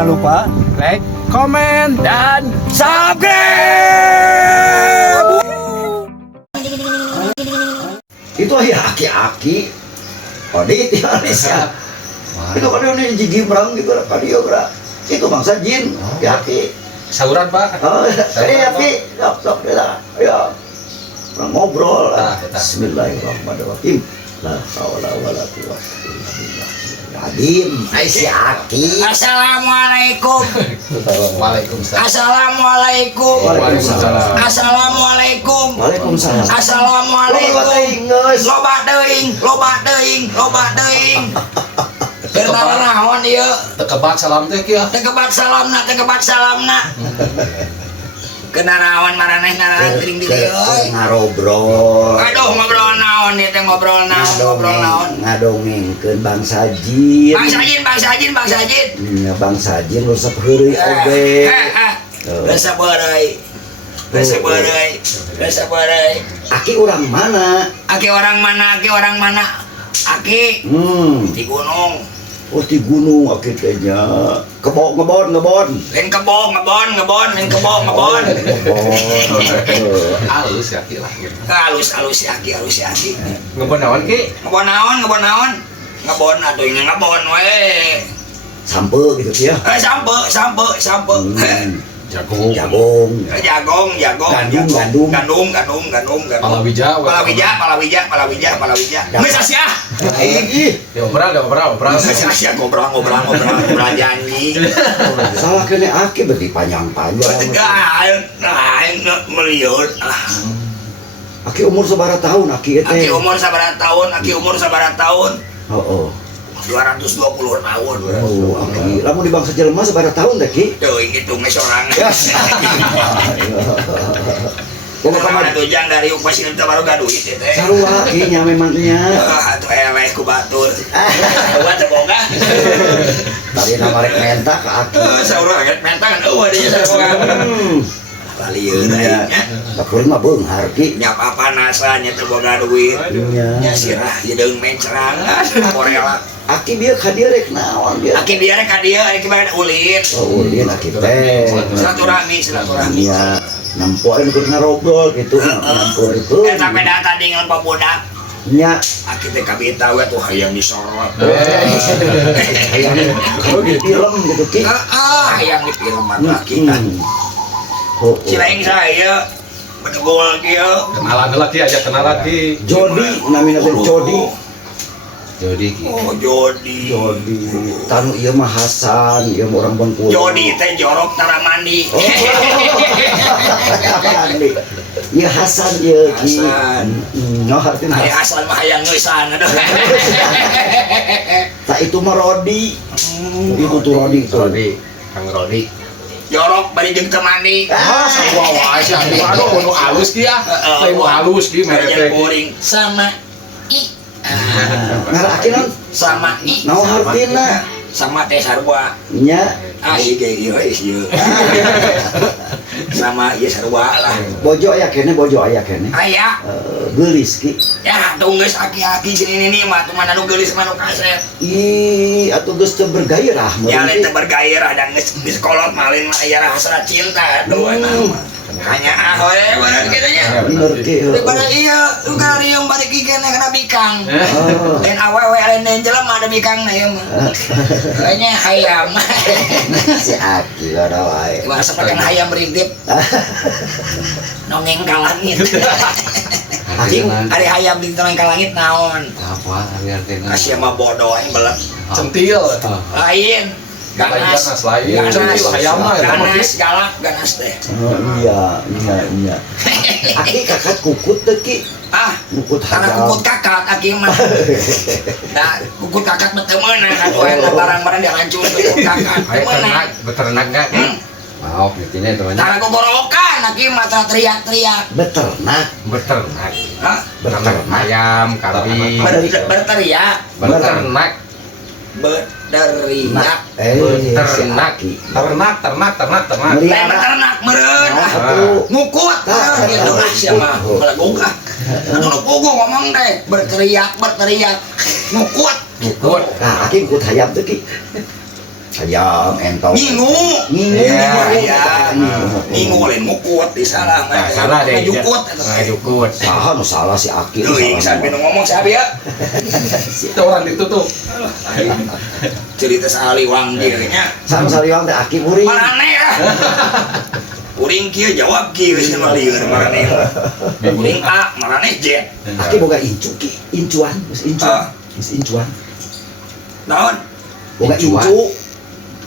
Jangan lupa like, komen, dan subscribe. Itu ya aki-aki. Odit ya Anisya. Itu kan ini jigi merang gitu kan dia gerak. Itu bangsa jin, aki. Saluran Pak. Oh, aki. Sok dah. Ayo. Ngobrol. Bismillahirrahmanirrahim. La haula wala quwwata illa billah. Adim, si aki. Assalamualaikum. Waalaikumsalam. Assalamualaikum. Waalaikumsalam. Assalamualaikum. Waalaikumsalam. Assalamualaikum. Loba teuing. Kenal naon ieu? Tekebat salam teh kieu. Tekebat salamna. Kenal naon maraneh teuing di dieu. Ngarobrol. Aduh ngobrol naon ieu teh ngobrol naon. Ngadongengkeun bangsa jin. Bangsa jin. Ya bangsa jin resep heureuy oge. Resep beureuy. Aki urang mana? Aki orang mana? Aki di gunung. Oh di gunung aki teh nya. Ngebon. Lain kebon. Halus ya ki lah. Halus ya Aki. Ngebon naon ki? Ngebon naon? Ngebon atuh ini ngebon we. Sampe gitu ya. Sampe. Jagung. Jagong. Gandum. Palawija. Geus sia. Ya obrol. Geus sia ngobrol janji. Salah kene aki berarti panjang-panjang. Lain meliut. Aki umur sabaraha tahun aki teh? Aki umur sabaraha tahun? Oh. 220 tahun. Oh, aki. Lamun di bangsa jelema sabaraha tahun teh ki? Teuing itu geus sorang. Kumaha Atuh jang dari upasieun teh baru gaduh ieu teh. sarua ki nya memang nya. Atuh eleh ku batur. Eueuh teh boga. Tadi nama rek menta ka aki. Saurang rek menta kan eueuh dieu saboga. Balieur nya. Bakur mah beunghar ki. Nyap apa nasanya teu boga duit. Nya sirah hideung mencerang. Korela. Aki bieu ka dieu rek naon bieu? Aki biar ka dieu ari kibaraha ulin. Oh, ulin aki teh. Silaturahmi. Iya, nampoin keur ngarobrol gitu, nampoin. Eta beda tadi ngan pabudak. Nya, Aki teh kabita we tuh hayang disorot. hayang kalau di film gitu ki. Hayang di film mata kita. Oh, Cilaing saya bedegol kieu. Kenalan lagi aja kenalan ki. Jody, namina teh Jody. ki. Oh Jody. Tanu ieu mah Hasan, ieu mah urang Bengkulu. Jody teh jorok tara mandi. Ieu Hasan ieu ki. Hasan. Noh artinya Ari Hasan mah hayang ngeusan aduh. tak itu mah Rodi. Itu tuh Rodi tuh. Kang Rodi. Jorok bari jeung teu mandi. Sarua wae sia. Aduh nu halus ki ya. Lain nu halus ki mere teh. Boring sama i. Ngarakeun Sama i. naon artina? Sama teh sarua. Nya Ieu ge ieu sama ieu sarua lah. bojo aya kene. Aya. Geulis ki. Ya tuh geus aki-aki sini nih mah tuh mana nu geulis mah nu kaset. Ih, atuh geus teu bergairah Ya meureun lain ki. teu bergairah dan geus kolot malin mah aya rasa cinta dua nama. Hanya ahoe bener kitu nya. Bener ki. Daripada ieu lu kariung bari kene kana bikang. Oh. Lain awewe lain jelema ada bikangna ieu mah. Kayaknya hayam. Si Aki ada wae. Masa pakai hayam berintip. Nongeng ka langit. Aki Ari hayam di nongeng ka langit naon? Apa artinya? Kasih mah bodoh aing belet. Centil. Lain. Ganas. Centil hayam mah eta mah ki. Ganas teh. oh, iya. Aki kakak kukut teh ki. Kukut Karena hayam. kukut kakak aki mah. Nah, kukut kakak teu meunang atuh aya barang-barang dihancur kukut kakak. Teu meunang. Beternak enggak? Maaf intinya teman. Karena gogorokan aki mah teriak-teriak. Beternak. Hah? Beternak ayam, kambing. Berteriak. Beternak. Berderiak. Beternak. Ternak. Lain beternak meureun. Ngukut. Gitu lah sia mah. Meleguk ah. Atuh nu pugu ngomong teh berteriak. Ngukut. Ngukut. Nah, aki kukut hayam teh ki. ayam entong Ngingu Iya. Ngingu lain mukut di salah mah Salah deh. ngajukut Ngajukut. saha nu salah si Aki nu Leuing salah. sampai nu ngomong si Abi ya Itu orang ditutup. cerita saliwang dia nya Sama saliwang teh Aki kuring. marane ya kuring kieu jawab kieu geus ngalieur marane kuring A marane Z Aki boga incu ki, incuan, geus incuan. Ah. Geus incuan. naon Boga Incuan. incu,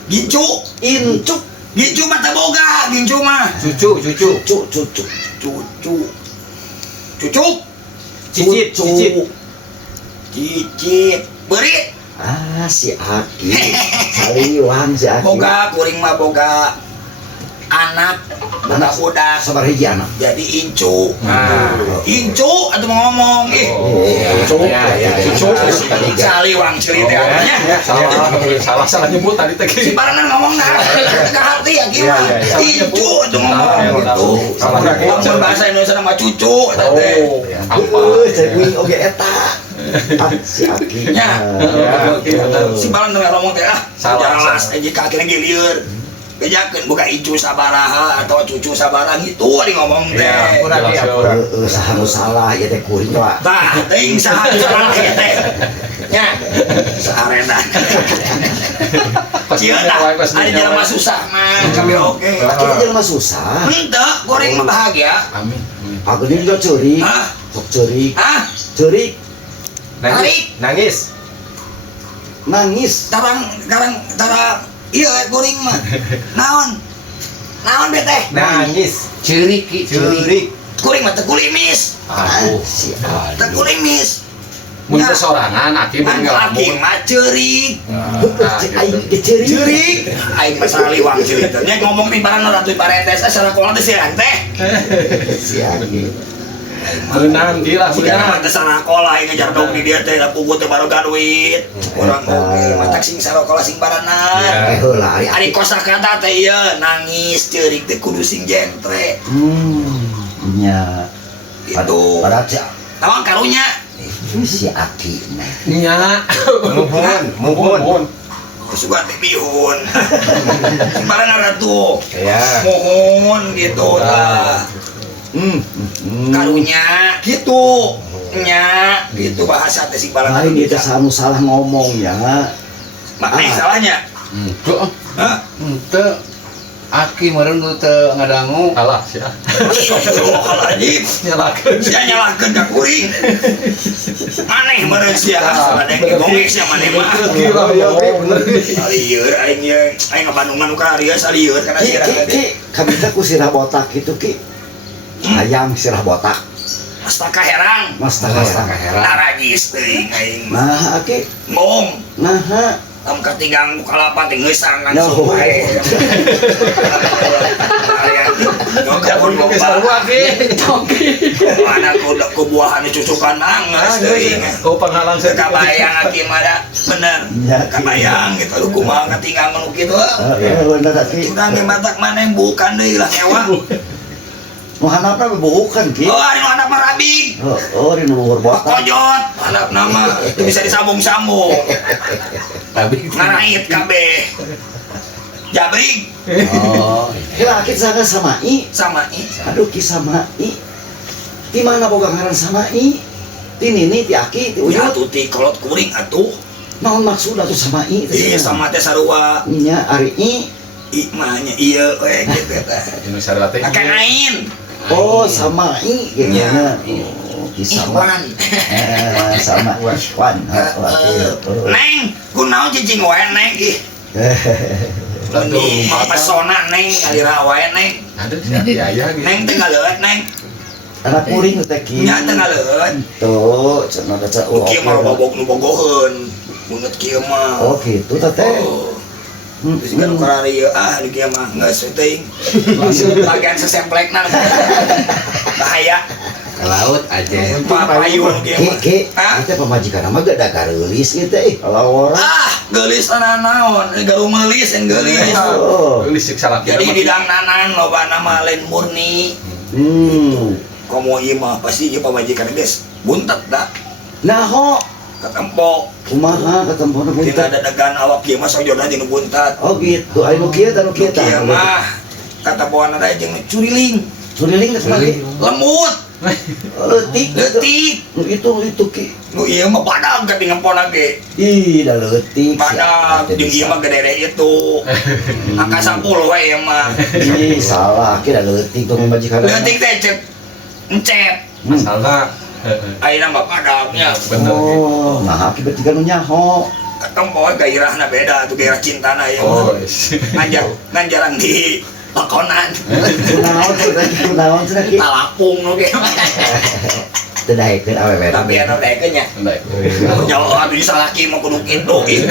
gincu incu, gincu mah teu boga gincu mah Cucu. cucu, cucu. cucu cucuk Cicit. cicit berit Ah, si Aki. Saliwang si Aki. boga kuring mah boga anak boga budak Sabar hiji anak. jadi incu Nah. incu atau mau ngomong Incu. Ya. Cucu. saliwang cerita artinya Salah nyebut tadi teh. si barengan ngomong nggak hati ya gimana Iya, iya. incu atau ngomong gitu Salah nyebut. lamun bahasa Indonesia nama cucu teh Apa? Cekuing oge eta. Ah, si Aki. nya Ya. si barengan ngomong teh Salah, jelas jika akhirnya gilir bejakeun buka incu sabaraha atau cucu sabaraha gitu ari ngomong teh Ya, kurang ya. Saha nu salah ya teh kuring wa. tah teuing saha salah teh nya saaredan Cieu tah ari jelema susah mah kabeh oge Aki teh jelema susah. henteu goreng mah bahagia Amin. Aku ini juga ceurik. ah Sok ceurik. ah Ceurik. Nangis. Nangis. tarang iya goreng mah naon beteh Nangis. Cerik. goreng mah teu kulimis Aduh. Si teu kulimis Mun teh sorangan aki mun Aki mah ceurik Aing ge ceurik. aing mah saliwang ceurik teh nya ngomong di barang ratu paretes sarakona teh sian teh Si Aki. Beunang gila jika beunang. mah teh sarakola aing ngejar dong di dia teh da pugu teh baru gaduit urang oge mah tak sing sarakola sing baranan Heula ari kosakata teh ieu nangis ceurik teh kudu sing jentre Nya. gitu Pada cak. naon karunya Si Aki mah. Nya. Muhun. suka teh bihun sing baranan ratu Ya. mohon gitu lah karunya gitu nya gitu bahasa teh sing baranan Lain itu sanu salah ngomong ya. makna salahnya Tuh, hah ente aki meureun teu ngadangu. Alah sia. Astagfirullahaladzim Nyalakeun. sia nyalakeun ka kuring maneh meureun sia ada yang ngomong sia maneh mah Gila ya bener. alieur aing ye aing ngabandungan nu ka arieu salieur kana Ki, sirah ki, kami teh ku sirah botak itu ki. Ayam sirah botak. Mastaka herang Mas taka heran. narajis teuing aing Nah, Aki. ngom Nah, tam katigang bukalapak teh geus sarangan Ya, suwe Jangan pakai sarua ki. mana ku buahan cucukan nangis teuing Kau penghalang Teu kabayang aki mah da bener Ya, kabayang gitu lu kumaha ngatinggal nu kitu bener Aki. urang ge matak maneh bukan deui lah nyawa Mau hanapna bukan ki. oh ari nu anak mah rabing Oh, di luhur botak. kojot anak nama itu bisa disambung-sambung Tapi ngarait kabeh jabring Oh, kira Aki sana sama I. sama i Aduh ki sama I. Di mana boga ngaran sama I? Ti Nini, ti Aki, ti ya Uyut. tuh ti kolot kuring atuh Naon maksud atuh sama I? iya sama teh sarua Nya ari I. ikmahnya iya we gitu teh Ini syarat teh. kakek ain Oh, sama I Iya. gimana? Oh, ki sama. Iwan Sama Wan. neng kunaon cicing wae neng ih Ini mau pesona neng ngalira wae neng Ada sih ayah gitu. neng teh ngaleut neng Anak kuring teh ki. nya teh ngaleut Tuh, cenah baca kieu mah bobok nu bogoheun munut kieu mah Oh, gitu teh. oh terus kan kararieu di kieu mah geus teuing langsung bagian sesemplekna bahaya ke laut aja. papayun kieu mah Ki, Hah? kita pemajikan mah gak ada garulis gitu kalau orang. geulis naon garu meulis yang geulis Oh. Lisik salah. jadi bidang nanan loba nama lain murni Hmm. komo ieu mah pasti ieu pamajikan geus buntet da Nah, ho, ketempo Kumaha ketempona tina buntat. dadagan awak kieu mah sojona jeung buntat Oh gitu, anu kieu tah. kieu mah kata bawana da jeung curiling Suriling geus mah. lemut Leutik. leutik Itu ki. nu ieu mah badag ka dingempona ge Ih, da leutik. badag jeung ieu mah gedere itu angka 10 we ieu mah Ih, salah ki da leutik tuh majikan. leutik teh cep encep Masalah. ayeuna mah badagnya Bener. Oh, nah aki bertiga nu nyaho. ketempo gairahna beda tuh gairah cintana ieu Oh, mah nganjarang di lakonan Kunaon cenah ki? talapung nu ge Teu daekeun awewe. tapi anu daekeun nya Baik. nyawa abdi salaki mah kudu kitu gitu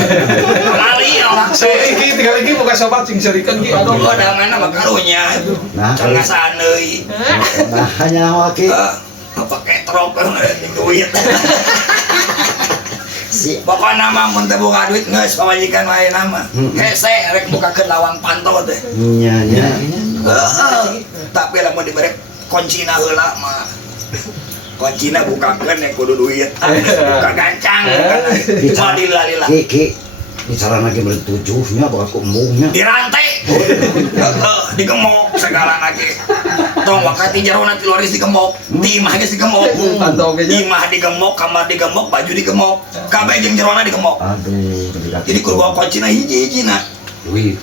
lari orang So iki tinggal lagi buka sobat sing serikeun ki aduh aduh. ada mana mah karunya Nah, can ngasaan deui nah nyaho ki. pake trok ning duit Si pokokna mah mun teu boga duit geus pamajikan wae nama hese rek bukakeun lawang pantau teh nya. tapi lamun dibere kuncina heula mah kuncina bukakeun yang kudu duit buka gancang cuma lila-lila Ki bicara lagi beli tujuhnya bakal embungnya. dirantai digemok segala lagi tong wakati jero nanti loris digemok timah geus digemok Pantau ge nya. timah digemok kamar digemok baju digemok kabeh jeung jerona digemok Aduh, jadi kudu bawa kuncina hiji-hijina Duit.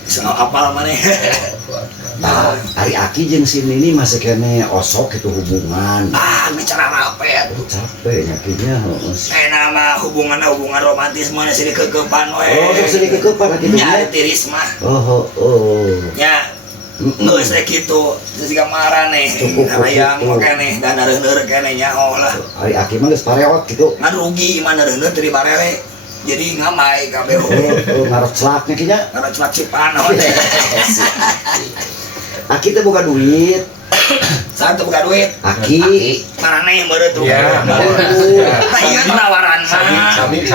bisa apal maneh Nah, hari aki jeung si Nini masih kene osok itu hubungan. bicara rapet Capek nyakinya. nama hubungan romantis mana sih kekepan Oh, we sedikit kepan aki nyari tiris mah Oh. nya geus rek kitu terus gamara nih Cukup, hayang cukup. keneh dan neureun keneh nya lah Hari aki mah geus pareot gitu. ngan rugi mana neureun teu dibarere jadi ngamai kabeh Ngarep celaknya kinya. karena celak cipan Aki teh boga duit. saat buka duit Aki maraneh meureun tuh Ya. nah ieu tawaran mah Sami.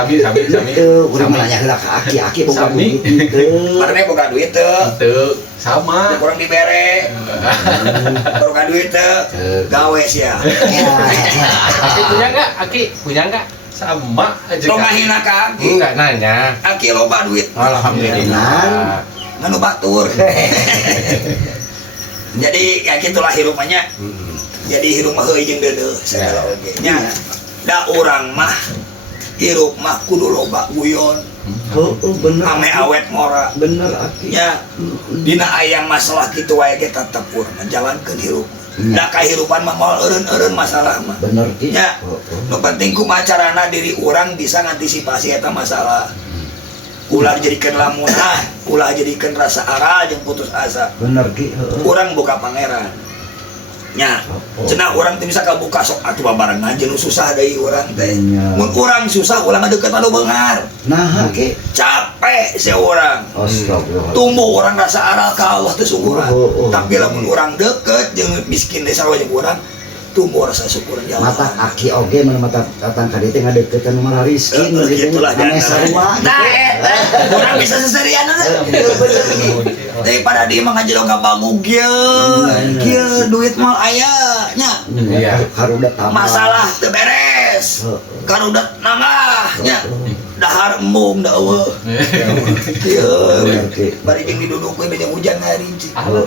itu urang nanya heula ka aki boga Sami. duit teu. maraneh boga duit teu Teu sama. kurang dibere boga duit teu gawe sia Aki punya enggak? Aki punya enggak? Sama aja. lo ngahina ka Aki Enggak nanya. Aki loba duit Alhamdulillah. nganu batur jadi ya gitulah hirupannya jadi hirup mah heuy jeung deudeuh segala oge nya da urang mah hirup mah kudu loba guyon Oh, bener. ame awet mora Bener aki. nya dina aya masalah kitu wae ge tetep urang menjalankeun hirup da kahirupan mah moal eureun-eureun masalah mah Bener ki. nya nu penting kumaha carana diri urang bisa ngantisipasi eta masalah ulah jadikeun lamunah ulah jadikeun rasa ara jeung putus asa Bener ki. urang boga pangeran nya cenah urang teh bisa kabuka sok atuh babarengan jeung susah deui urang teh Nya. mun urang susah ulah ngadeukeut anu beungar Nah ki. capek si urang Astagfirullah. tumbuh urang rasa ara ka Allah teh syukuran Oh. tapi lamun urang deket jeung miskin teh sarua jeung urang tumbuh rasa syukuran ya Mata Allah aki oge mun mata datang ka dieu teh ngadeukeut anu mah rizki nu gitu. gitulah Ame jangan sarua. nah urang bisa seserian daripada dia mah ngajero gabagug kieu duit mah aya nya Iya, harudat tambah. masalah teu beres karudat nangah nya dahar embung da eueuh Bener ki. bari jeung didudukeun jeung hujan ngarinci Oh,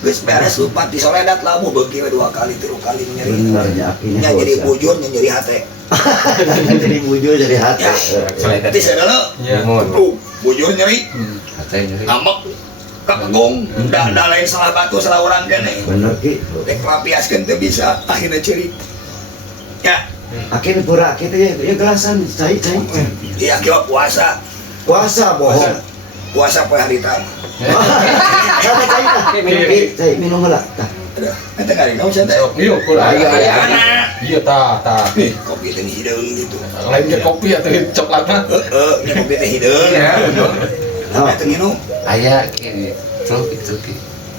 geus beres lu pati soledat lamu beuki we 2 kali 3 kali nyeri bener nya akinya. nya jadi bujur nya nyeri hate Jadi bujur jadi hati. ya ti sadeuleu Ya. tuh bujur nyeri Katanya nyeri. ngambek kakegong da lain salah batu salah urang keneh Bener ki. rek lapiaskeun teu bisa akhirna ceri ya Aki pura aki teh ya gelasan cai. iya kieu puasa Puasa bohong. puasa poe hari tamu Kada cai tah. Cai minum heula tah. aduh eta kali naon sia teh Sok ieu pula aya. anak Iya tah. nih kopi teh hideung gitu Lain ke kopi atau coklat mah. nya kopi teh hideung Oh, teh minum Aya ki. Itu ki.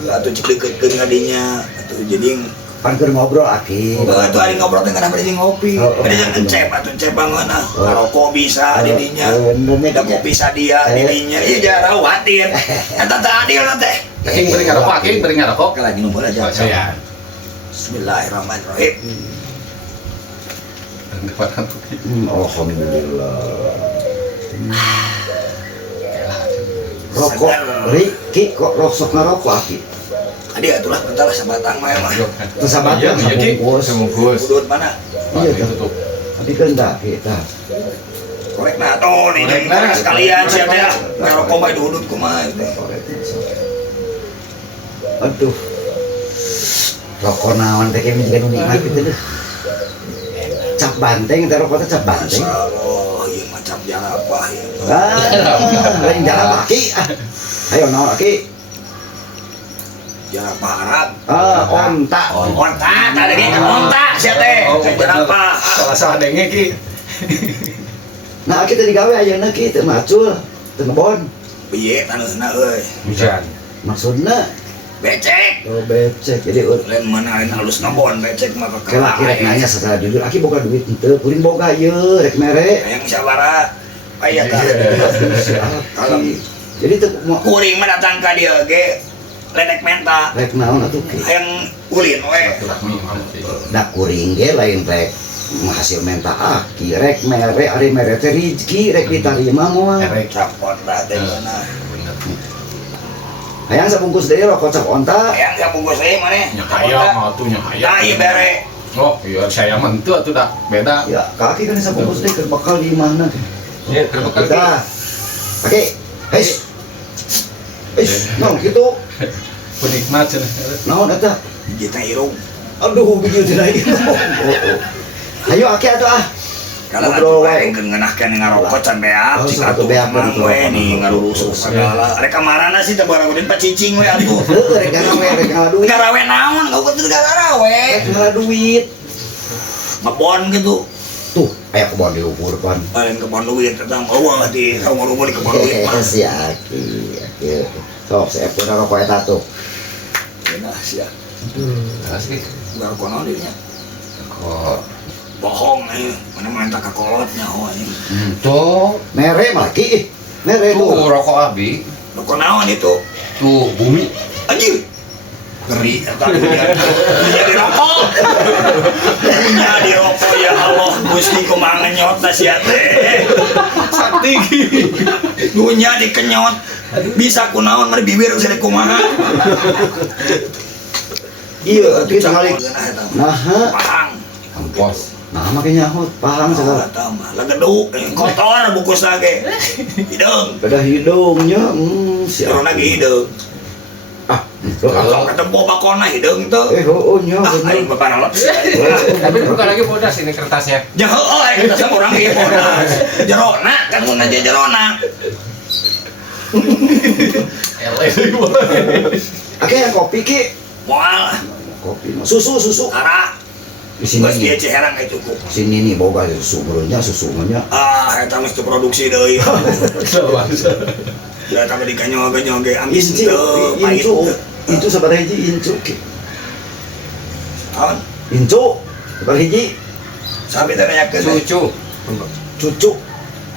atuh cek deukeutkeun ngadinya atuh jadi pan keur ngobrol aki. atuh ari ngobrol teh kana bade ngopi Oh, oh. bade jeung encep atuh encep bangeuna ngarokok bisa di dinya Benernya da kopi sadia di dinya ieu jarang khawatir eta teh adil teh Aking beri ngarokok, aking beri ngarokok. lagi numpul aja Saya. Bismillahirrahmanirrahim Alhamdulillah. Rokok, Ki kok rosok ngerokok Aki? Tadi atulah bentar lah sebatang mah emang. Terus sahabatnya sabungkus. Semungkus. Udut mana? Iya tuh. Tapi kan tak kita. Korek nah tuh nih, Korek korek nah. sekalian siapa ya? Ngerokok bae udut kumaha itu. Aduh. Rokok naon teh kemi jeung nikmat gitu deh. Cap banteng teh rokok teh cap banteng. Masyaallah, ieu macam jarapah ya. Lain jalan Aki. Ayo naon Aki? Jarapah Arab. Onta. Onta, tadi dia onta sia teh. Jarapah. Salah denge ki. Nah kita digawe ayeuna Ki teu macul, teu ngebon. Piye taneusna euy? Hujan. Maksudna Becek. becek jadi Lain mana lain halus ngebon becek mah kalau Aki rek nanya secara jujur, Aki boga duit henteu, kuring boga ieu rek mere. Hayang sabaraha. Aya tah. Kalau jadi teu mau Kuring mah datang ka dieu ge ledek menta. rek naon atuh Ki? Hayang ulin we. Da kuring ge lain rek hasil menta Aki, rek mere ari mere teh rezeki rek ditarima moal. Capot lah teh mana. Hayang sabungkus deui rokok cap onta. Hayang sabungkus deui maneh. Nya hayam atuh nya hayam. Nah, ieu bere. Oh, iya saya mah teu atuh dah beda. Ya, kaki kan sabungkus deui keur bakal di mana teh? Ya, terbekal. Kita. Oke. Hei. Naon kitu? Penikmat cenah. Naon eta? Kita irung. Aduh, bieu teh lagi. Ayo Aki atuh ah. Kalau Ngobrol atuh wae. yang ngenahkeun ngarokok can beak, Oh, cik satu atuh beak mang betul. we nih ngarurusuh segala. Rek kamarana sih teu barang udah pacicing we atuh. Heuh, rek ngarawe, rek ngaduit. Garawe naon? Gak betul garawe. Rek ngaduit. Ngebon gitu. Tuh, aya kebon diukur pan. Paling kebon duit datang eueuh di rumah di kebon duit mah. Si Aki. Sok, saya pun rokok eta tuh. Nah, sia. Asli. Ngarokok naon dinya? Kok Bohong nih, mana main tak kolotnya oh ini. tuh Mere mah Ki. Mere tuh tuh. rokok abi. Rokok naon itu? Tuh bumi. Anjir. Ngeri eta dunia di rokok. Dunia di rokok ya Allah, Gusti kumaha ngenyot sia teh. Sakti. Dunia dikenyot. Bisa kunaon mari bibir geus kumaha. Iya, Ki sekali. Nah, Pahang. Kampos. nah makanya nyaut pahang segala. Lageduk, kotor bungkus lagi. Hidung. Pada hidungnya, si Turun lagi hidung. Ah, Kalau ketemu bakona hidung itu. nya Aing bener. bapak nalot. Tapi bukan lagi bodas ini kertasnya. Jauh, kita sama orang ini bodas. Jerona, kamu aja jerona. Oke, yang kopi Ki. Mual, Kopi, susu. ara. Di sini Bos dia nih, ciherang kayak cukup. sini nih boga susu berunya, susunya. Eta mesti produksi deui. Udah tambah dikanyol-kanyol ge ambis Incu, teu, pahit teu. incu sabar hiji incu Ki. Naon? Incu, sabar hiji, Sampai teh nanyakeun. Cucu. cucu.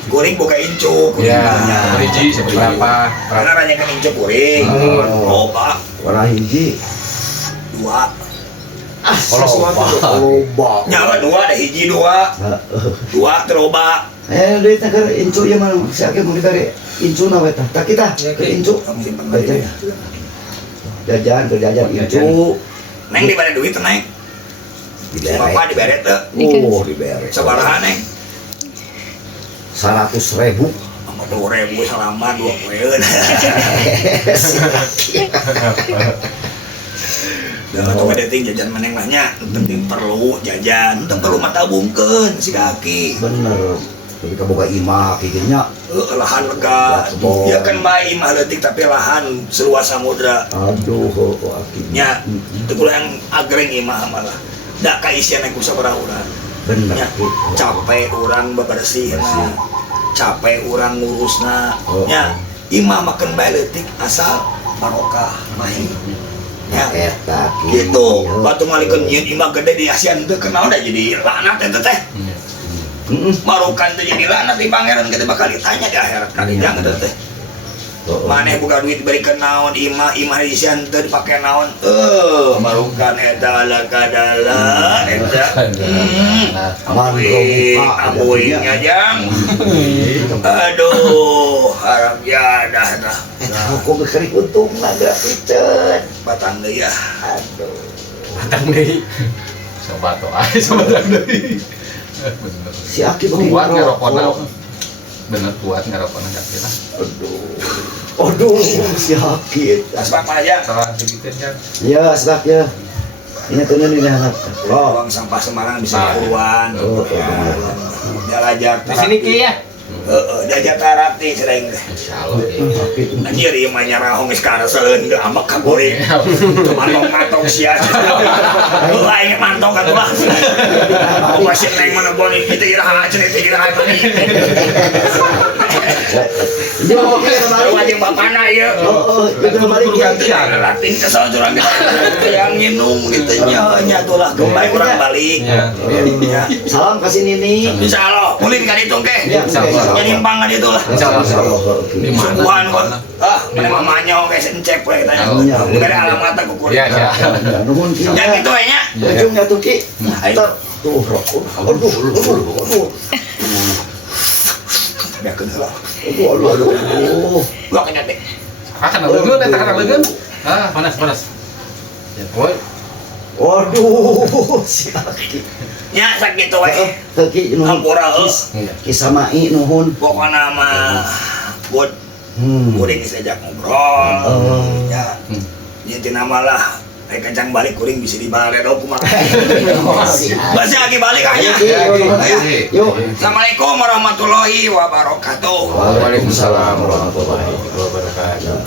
Kuring buka incu, kuring Ya, nanya. Biji berapa? Karena nanyakeun incu kuring. Oh. Loba, Warna hiji. 2. Loba. Nyawa 2 ada hiji 2. 2 teroba. Duit keur incu ieu mah si Aki mau dibere incu na we tah. Tak kita ke incu. Kamu simpen Jajan. aja. Jajan incu. Neng dibere duit teh, Neng. Si Bapak dibere teh. Oh, dibere. Sabaraha, Neng? 100.000. 40.000 selama 2 poeun. Dan atau penting jajan meneng lahnya, penting perlu jajan, penting perlu mata bungkeun si kaki. Bener. Jadi kaboga imah kikinya. Lahan lega, Betul. ya kan bae imah leutik tapi lahan seluas samudra. Aduh, akinya. Nya, teu kudu yang agreng imah malah. Da kaisian ku sabaraha urang. Bener. Nya, capek urang bebersihna. Capek urang ngurusna. Nya, imah makan bae leutik asal barokah mahi. Ya, Eta gitu. Batu ngalikeun nyieun imah gede di ASEAN teu kenal da jadi lanat eta teh. Marukan teh jadi lanat di pangeran kita bakal ditanya di akhirat kali jangan teh. Maneh buka duit berikan naon imah isian teu dipake naon barukan eta ala kadala eta ambuingnya jang aduh harap jadah tah Aku kering untung naga picen. batang deui ya Aduh. Batang deui. Sobat to ae sobat deui. Bener. Si Aki bagi Kuat ngerokokna. ngerokok. Bener kuat ngerokokna enggak kita. Aduh, si Aki. asbak aja Salah sedikit kan. Ya, sedap ya. Ini tuh ini anak. Oh, buang sampah Semarang bisa keluar jalajar Di sini Ki ya. jajak tarati sering teh Insyaallah. anjir ieu mah nyarahong geus karaseun teu amek ka goreng mantong sia lu aing mantong atuh lah aku masih neng mana boni kitu iraha cenah teh iraha teh Ini mau ke baru aja bapana ieu itu balik ya. latin kesal jurang yang minum gitu nya tuh lah kembali kurang balik Ya. ya Salam kasih Nini. insyaallah ulin ka ditu ke Ya, insyaallah. nyimpang ka ditu lah Insyaallah. Di mana? Bukan kok. Mana mamanya oke sencep we tanya. Iya. Dari alamat aku kurang. Ya, ya. Nuhun Ki. Yang itu nya. Ujungnya tuh Ki. Ntar tuh. Aduh. Biarkeun heula. Aduh. Gua kena teh. Akan leungeun eta kan leungeun. Ah, panas. Ya, boy. Waduh, si Aki. Nya sakitu we. Ki nuhun. Hampura heuh. Ki samai nuhun. Pokona mah buat kuring diajak ngobrol. Ya. Nya teh nama lah. Kencang balik kuring bisa dibalik kumaha. Basi lagi balik aja. Yuk. Assalamualaikum warahmatullahi wabarakatuh. Waalaikumsalam warahmatullahi wabarakatuh.